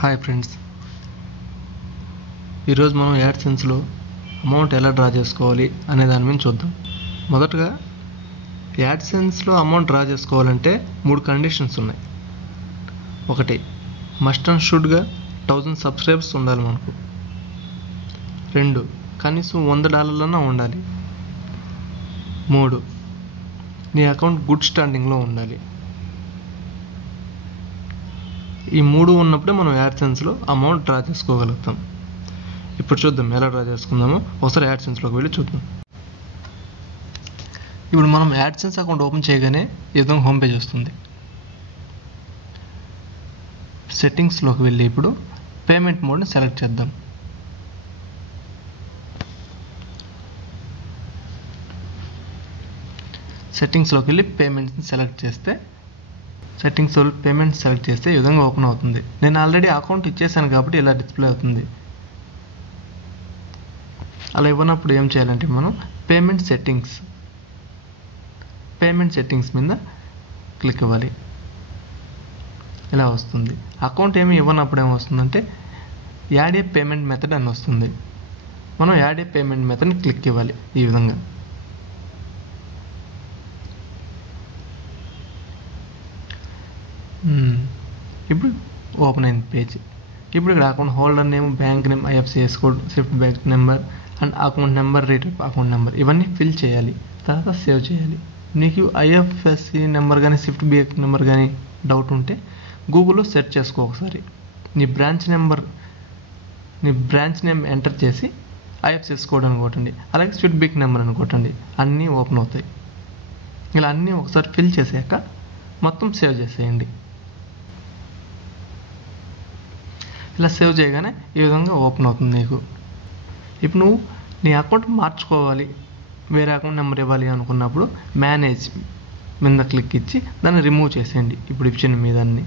Hi friends, ఈరోజు మనం యాడ్సెన్స్లో amount ఎలా డ్రా చేసుకోవాలి అనే దాని మీద చూద్దాం. మొదటగా యాడ్సెన్స్లో అమౌంట్ డ్రా చేసుకోవాలంటే 3 కండిషన్స్ ఉన్నాయి. ఒకటి, మస్ట్ అండ్ షుడ్గా 1000 సబ్స్క్రైబర్స్ ఉండాలి మనకు. 2, కనీసం $100 ఉండాలి. 3, నీ అకౌంట్ గుడ్ స్టాండింగ్లో ఉండాలి. ఈ 3 ఉన్నప్పుడే మనం యాడ్సెన్స్లో అమౌంట్ డ్రా చేసుకోగలుగుతాం. ఇప్పుడు చూద్దాం ఎలా డ్రా చేసుకుందామో. ఒకసారి యాడ్సెన్స్లోకి వెళ్ళి చూద్దాం. ఇప్పుడు మనం యాడ్సెన్స్ అకౌంట్ ఓపెన్ చేయగానే ఈ విధంగా హోమ్ పేజ్ వస్తుంది. సెట్టింగ్స్లోకి వెళ్ళి ఇప్పుడు పేమెంట్ మోడ్ని సెలెక్ట్ చేద్దాం. సెట్టింగ్స్లోకి వెళ్ళి పేమెంట్స్ని సెలెక్ట్ చేస్తే ఈ విధంగా ఓపెన్ అవుతుంది. నేను ఆల్రెడీ అకౌంట్ ఇచ్చేసాను కాబట్టి ఇలా డిస్ప్లే అవుతుంది. అలా ఇవ్వనప్పుడు ఏం చేయాలంటే మనం పేమెంట్ సెట్టింగ్స్ మీద క్లిక్ ఇవ్వాలి. ఇలా వస్తుంది. అకౌంట్ ఏమి ఇవ్వనప్పుడు ఏమొస్తుందంటే యాడ్ ఏ పేమెంట్ మెథడ్ అని వస్తుంది. మనం యాడ్ ఏ పేమెంట్ మెథడ్ని క్లిక్ ఇవ్వాలి ఈ విధంగా. ఇప్పుడు ఓపెన్ అయిన పేజ్. ఇప్పుడు ఇక్కడ account holder name, bank name, IFCS code, swift bank number and account number, రేటెడ్ అకౌంట్ నెంబర్ ఇవన్నీ ఫిల్ చేయాలి. తర్వాత సేవ్ చేయాలి. నీకు ఐఎఫ్ఎస్సి నెంబర్ కానీ స్విఫ్ట్ బ్యాంక్ నెంబర్ కానీ డౌట్ ఉంటే గూగుల్లో సెర్చ్ చేసుకో ఒకసారి. నీ బ్రాంచ్ నేమ్ ఎంటర్ చేసి ఐఎఫ్సిఎస్ కోడ్ అని కొట్టండి, అలాగే స్విఫ్ట్ బ్యాంక్ నెంబర్ అని కొట్టండి. అన్నీ ఓపెన్ అవుతాయి. ఇలా అన్నీ ఒకసారి ఫిల్ చేసాక మొత్తం సేవ్ చేసేయండి. ఇలా సేవ్ చేయగానే ఈ విధంగా ఓపెన్ అవుతుంది నీకు. ఇప్పుడు నువ్వు నీ అకౌంట్ మార్చుకోవాలి, వేరే అకౌంట్ నెంబర్ ఇవ్వాలి అనుకున్నప్పుడు మేనేజ్ మీద క్లిక్ ఇచ్చి దాన్ని రిమూవ్ చేసేయండి. ఇప్పుడు ఇచ్చిన మీ దాన్ని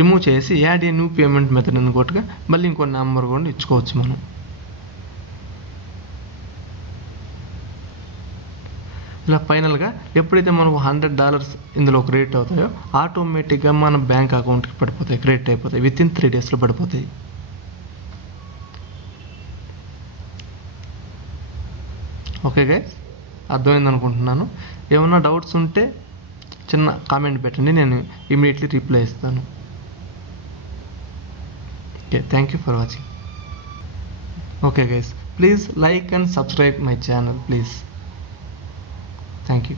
రిమూవ్ చేసి add a new payment method అని కొట్టగా మళ్ళీ ఇంకో నెంబర్ కూడా ఇచ్చుకోవచ్చు మనం. ఇలా ఫైనల్గా ఎప్పుడైతే మనకు $100 ఇందులో క్రెడిట్ అవుతాయో ఆటోమేటిక్గా మన బ్యాంక్ అకౌంట్కి పడిపోతాయి, క్రెడిట్ అయిపోతాయి. వితిన్ 3 daysలో పడిపోతాయి. ఓకే గైస్, అర్థమైంది అనుకుంటున్నాను. ఏమన్నా డౌట్స్ ఉంటే చిన్న కామెంట్ పెట్టండి, నేను ఇమీడియట్లీ రిప్లై ఇస్తాను. Okay, thank you for watching. Okay guys, please like and subscribe my channel, please. Thank you.